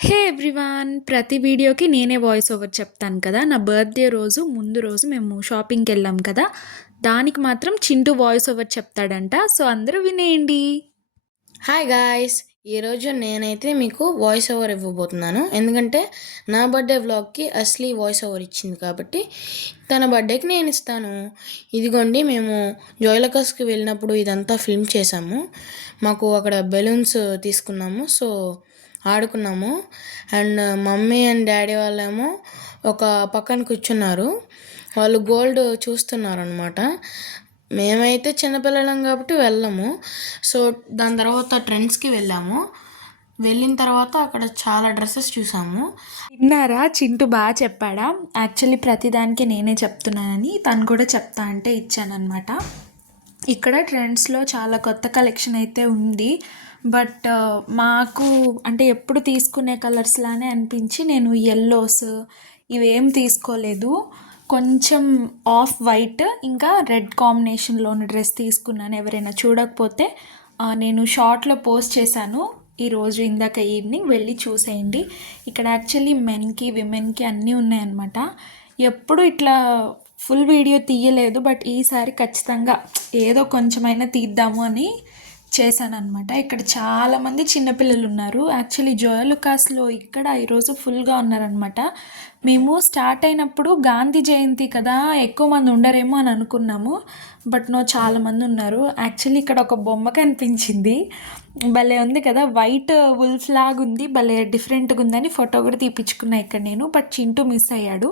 హే everyone! ప్రతి వీడియోకి నేనే వాయిస్ ఓవర్ చెప్తాను కదా! నా బర్త్‌డే రోజు ముందు రోజు మేము షాపింగ్‌కెళ్ళాం కదా! దానికి మాత్రం చింటూ వాయిస్ ఓవర్ చెప్తాడంట. సో, అందరూ వినేయండి. Hi guys! ఈరోజు నేనైతే మీకు వాయిస్ ఓవర్ ఇవ్వబోతున్నాను. ఎందుకంటే నా బర్త్డే వ్లాగ్‌కి అస్లీ వాయిస్ ఓవర్ ఇచ్చింది కాబట్టి తన బర్త్డేకి నేను ఇస్తాను. ఇదిగోండి మేము జోయలకస్‌కి వెళ్ళినప్పుడు ఇదంతా ఫిల్మ్ చేశాము. మాకు అక్కడ బెలూన్స్ తీసుకున్నాము. సో, ఆడుకున్నాము. అండ్ మమ్మీ అండ్ డాడీ వాళ్ళేమో ఒక పక్కన కూర్చున్నారు. వాళ్ళు గోల్డ్ చూస్తున్నారనమాట. మేమైతే చిన్నపిల్లలం కాబట్టి వెళ్ళము. సో, దాని తర్వాత ట్రెండ్స్‌కి వెళ్ళాము. వెళ్ళిన తర్వాత అక్కడ చాలా డ్రెస్సెస్ చూసాము. విన్నారా? చింటూ చెప్పాడా? యాక్చువల్లీ ప్రతిదానికి నేనే చెప్తున్నానని తను కూడా చెప్తా అంటే ఇచ్చాననమాట. ఇక్కడ ట్రెండ్స్‌లో చాలా కొత్త కలెక్షన్ అయితే ఉంది. బట్ మాకు అంటే ఎప్పుడు తీసుకునే కలర్స్‌లానే అనిపించి నేను యెల్లోస్ ఇవేం తీసుకోలేదు. కొంచెం ఆఫ్ వైట్ ఇంకా రెడ్ కాంబినేషన్‌లోని డ్రెస్ తీసుకున్నాను. ఎవరైనా చూడకపోతే నేను షార్ట్‌లో పోస్ట్ చేశాను. ఈరోజు ఇందాక ఈవినింగ్ వెళ్ళి చూసేయండి. ఇక్కడ యాక్చువల్లీ మెన్‌కి, విమెన్‌కి అన్నీ ఉన్నాయన్నమాట. ఎప్పుడు ఇట్లా ఫుల్ వీడియో తీయలేదు. బట్ ఈసారి ఖచ్చితంగా ఏదో కొంచెమైనా తీద్దాము అని చేశానన్నమాట. ఇక్కడ చాలామంది చిన్నపిల్లలు ఉన్నారు. యాక్చువల్లీ జోయలుకాస్లో ఇక్కడ ఈరోజు ఫుల్గా ఉన్నారనమాట. మేము స్టార్ట్ అయినప్పుడు గాంధీ జయంతి కదా, ఎక్కువ మంది ఉండరేమో అని అనుకున్నాము. బట్ చాలామంది ఉన్నారు. యాక్చువల్లీ ఇక్కడ ఒక బొమ్మ కనిపించింది. భలే ఉంది కదా, వైట్ వుల్ఫ్ లాగా ఉంది. భలే డిఫరెంట్గా ఉందని ఫోటో కూడా తీపించుకున్నా ఇక్కడ నేను. బట్ చింటూ మిస్ అయ్యాడు.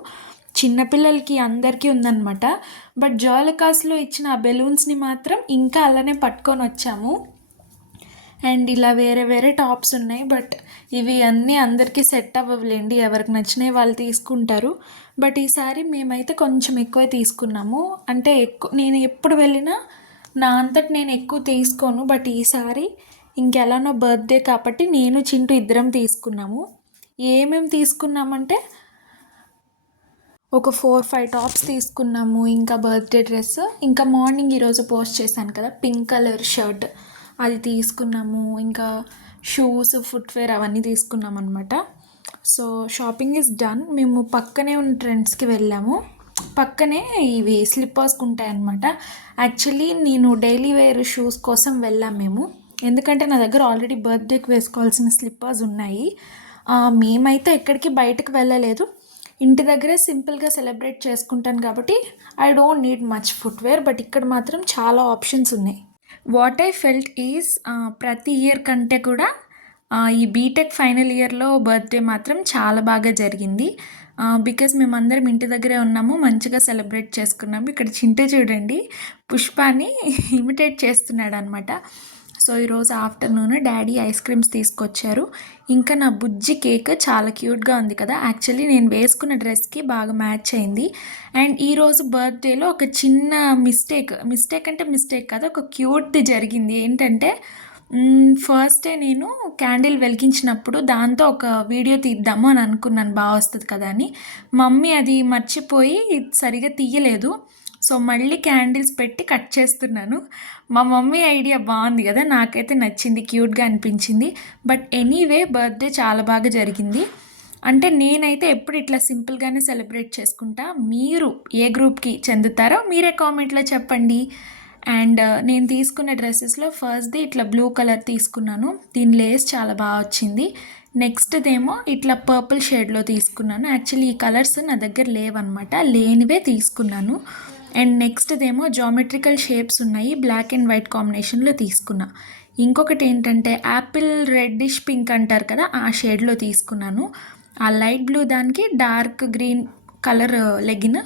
చిన్నపిల్లలకి అందరికీ ఉందన్నమాట. బట్ జోయలుకాస్లో ఇచ్చిన ఆ బెలూన్స్ని మాత్రం ఇంకా అలానే పట్టుకొని వచ్చాము. అండ్ ఇలా వేరే వేరే టాప్స్ ఉన్నాయి. బట్ ఇవి అన్నీ అందరికీ సెట్ అవ్వలేండి. ఎవరికి నచ్చినవి వాళ్ళు తీసుకుంటారు. బట్ ఈసారి మేమైతే కొంచెం ఎక్కువ తీసుకున్నాము. అంటే నేను ఎప్పుడు వెళ్ళినా నా అంతటి నేను ఎక్కువ తీసుకోను. బట్ ఈసారి ఇంకెలానో బర్త్డే కాబట్టి నేను చింటూ ఇద్దరం తీసుకున్నాము. ఏమేమి తీసుకున్నామంటే ఒక 4-5 టాప్స్ తీసుకున్నాము. ఇంకా బర్త్డే డ్రెస్, ఇంకా మార్నింగ్ ఈరోజు పోస్ట్ చేశాను కదా పింక్ కలర్ షర్ట్, అది తీసుకున్నాము. ఇంకా షూస్, ఫుట్వేర్ అవన్నీ తీసుకున్నాం అనమాట. So shopping is done. మేము పక్కనే ఉన్న ట్రెండ్స్కి వెళ్ళాము. పక్కనే ఇవి స్లిప్పర్స్కి ఉంటాయన్నమాట. యాక్చువల్లీ నేను డైలీ వేర్ షూస్ కోసం వెళ్ళాం మేము. ఎందుకంటే నా దగ్గర ఆల్రెడీ బర్త్డేకి వేసుకోవాల్సిన స్లిప్పర్స్ ఉన్నాయి. మేమైతే ఎక్కడికి బయటకు వెళ్ళలేదు. ఇంటి దగ్గరే సింపుల్గా సెలబ్రేట్ చేసుకుంటాను కాబట్టి I don't need much footwear. But ఇక్కడ మాత్రం చాలా ఆప్షన్స్ ఉన్నాయి. వాట్ ఐ ఫెల్ట్ ఈజ్ ప్రతి ఇయర్ కంటే కూడా ఈ బీటెక్ ఫైనల్ ఇయర్లో బర్త్డే మాత్రం చాలా బాగా జరిగింది. బికాజ్ మేమందరం ఇంటి దగ్గరే ఉన్నాము, మంచిగా సెలబ్రేట్ చేసుకున్నాము. ఇక్కడ చింటూ చూడండి పుష్పాని ఇమిటేట్ చేస్తున్నాడు అనమాట. సో ఈరోజు ఆఫ్టర్నూన్ డాడీ ఐస్ క్రీమ్స్ తీసుకొచ్చారు. ఇంకా నా బుజ్జి కేక్ చాలా క్యూట్గా ఉంది కదా. యాక్చువల్లీ నేను వేసుకున్న డ్రెస్కి బాగా మ్యాచ్ అయింది. అండ్ ఈరోజు బర్త్డేలో ఒక చిన్న మిస్టేక్ అంటే మిస్టేక్ కాదు, ఒక క్యూట్ది జరిగింది. ఏంటంటే ఫస్ట్ డే నేను క్యాండిల్ వెలిగించినప్పుడు దాంతో ఒక వీడియో తీద్దాము అని అనుకున్నాను, బాగా వస్తుంది కదా అని. మమ్మీ అది మర్చిపోయి సరిగా తీయలేదు. సో మళ్ళీ క్యాండిల్స్ పెట్టి కట్ చేస్తున్నాను. మా మమ్మీ ఐడియా బాగుంది కదా, నాకైతే నచ్చింది, క్యూట్గా అనిపించింది. బట్ ఎనీవే బర్త్డే చాలా బాగా జరిగింది. అంటే నేనైతే ఎప్పుడు ఇట్లా సింపుల్గానే సెలబ్రేట్ చేసుకుంటా. మీరు ఏ గ్రూప్కి చెందుతారో మీరే కామెంట్లో చెప్పండి. అండ్ నేను తీసుకున్న డ్రెస్సెస్లో ఫస్ట్ది ఇట్లా బ్లూ కలర్ తీసుకున్నాను. దీని లేస్ చాలా బాగా వచ్చింది. నెక్స్ట్దేమో ఇట్లా పర్పుల్ షేడ్లో తీసుకున్నాను. యాక్చువల్లీ ఈ కలర్స్ నా దగ్గర లేవన్నమాట, లేనివే తీసుకున్నాను. అండ్ నెక్స్ట్దేమో జామెట్రికల్ షేప్స్ ఉన్నాయి, బ్లాక్ అండ్ వైట్ కాంబినేషన్లో తీసుకున్నా. ఇంకొకటి ఏంటంటే యాపిల్ రెడ్డిష్ పింక్ అంటారు కదా, ఆ షేడ్లో తీసుకున్నాను. ఆ లైట్ బ్లూ దానికి డార్క్ గ్రీన్ కలర్ లెగిన్,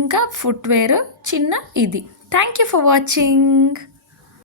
ఇంకా ఫుట్వేర్ చిన్న ఇది. Thank you for watching.